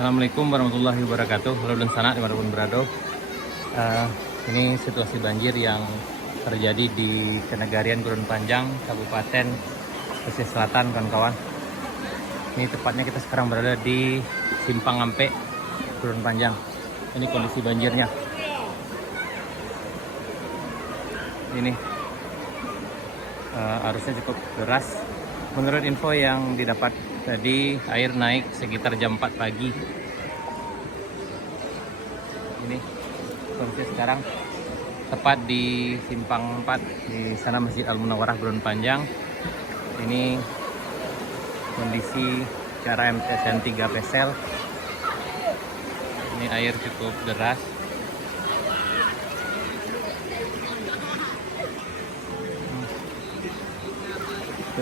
Assalamualaikum warahmatullahi wabarakatuh. Halo dan sana dimanapun berada. Ini situasi banjir yang terjadi di Kenegarian Gurun Panjang, Kabupaten Pesisir Selatan, kawan-kawan. Ini tepatnya kita sekarang berada di Simpang Ampe, Gurun Panjang. Ini kondisi banjirnya. Ini arusnya cukup deras. Menurut info yang didapat tadi, air naik sekitar jam 4 pagi. Ini kondisi sekarang tepat di Simpang 4, di sana Masjid Al-Munawwarah Gurun Panjang. Ini kondisi cara MTSN 3 Pesel. Ini air cukup deras.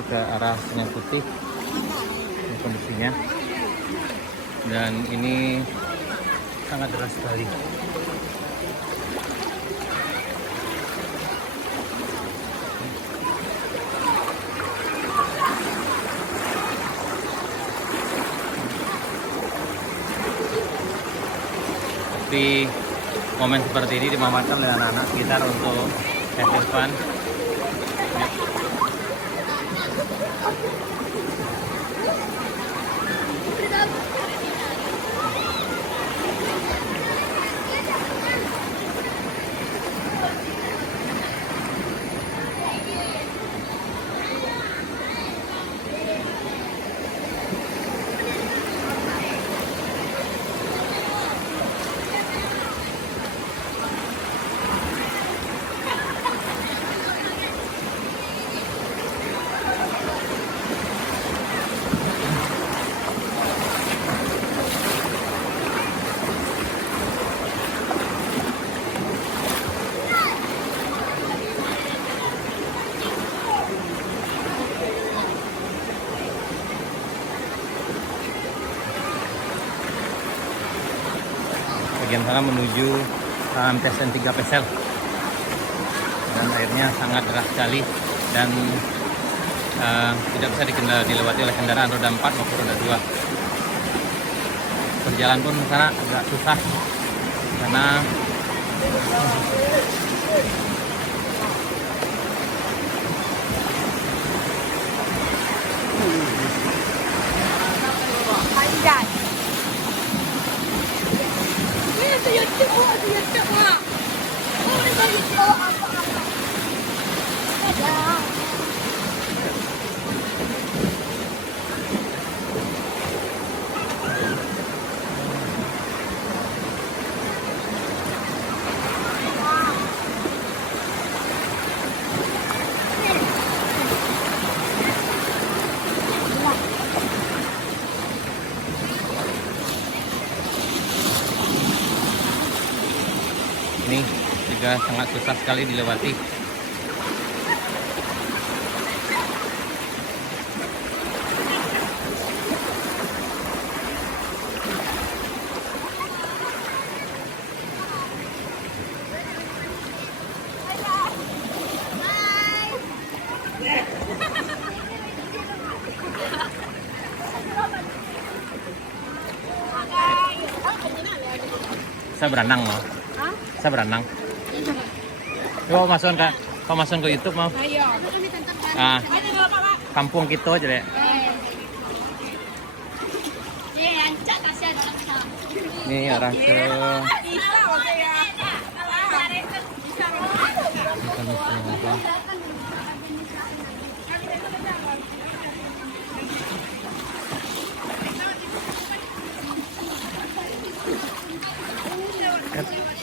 Ke arah Sungai Putih, ini kondisinya, dan ini sangat deras sekali. Tapi momen seperti ini dimanfaatkan oleh anak-anak sekitar untuk have fun. Bagian sana menuju MTSN 3 Pesel, dan airnya sangat deras sekali dan tidak bisa dilewati oleh kendaraan roda 4 maupun roda 2. Berjalan pun sana agak susah karena panjang. Saya cuma. Oh, ini bagi apa-apa. Ada. ini juga sangat susah sekali dilewati. Saya berenang mau. Saya berenang. Kau masuk ke YouTube mau? Ayo. Ah, kampung kita aja deh. Ini arah ke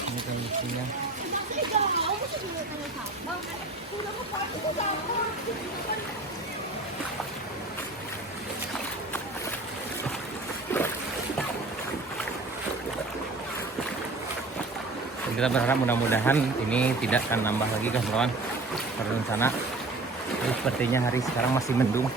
ini kondisinya. Kita berharap mudah-mudahan ini tidak akan nambah lagi, kawan-kawan. Karena sana sepertinya hari sekarang masih mendung.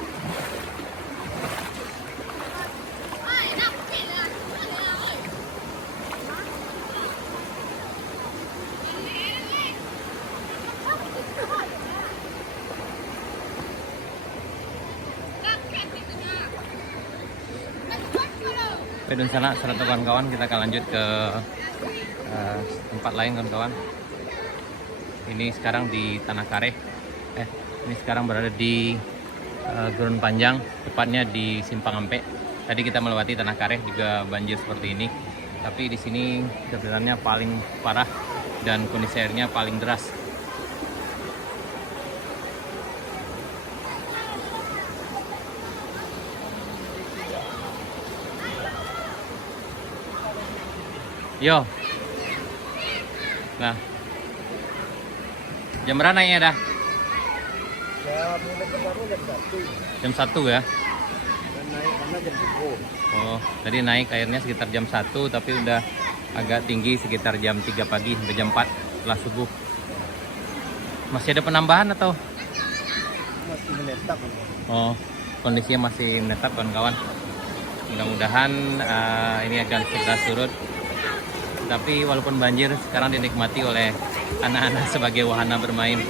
Pedun sana, serta kawan-kawan, kita akan lanjut ke tempat lain kawan-kawan. Ini sekarang di Tanah Kareh. Ini sekarang berada di Gurun Panjang, tepatnya di Simpang Ampe. Tadi kita melewati Tanah Kareh juga banjir seperti ini. Tapi di sini kebenarannya paling parah dan kondisi airnya paling deras. Yo. Nah. Jam berapa naiknya dah? Jam 1 ya? Oh, tadi naik airnya sekitar jam 1, tapi udah agak tinggi sekitar jam 3 pagi sampai jam 4 setelah subuh. Masih ada penambahan atau? Masih menetap. Oh, kondisinya masih menetap kawan-kawan. Mudah-mudahan ini akan segera surut. Tapi walaupun banjir, sekarang dinikmati oleh anak-anak sebagai wahana bermain.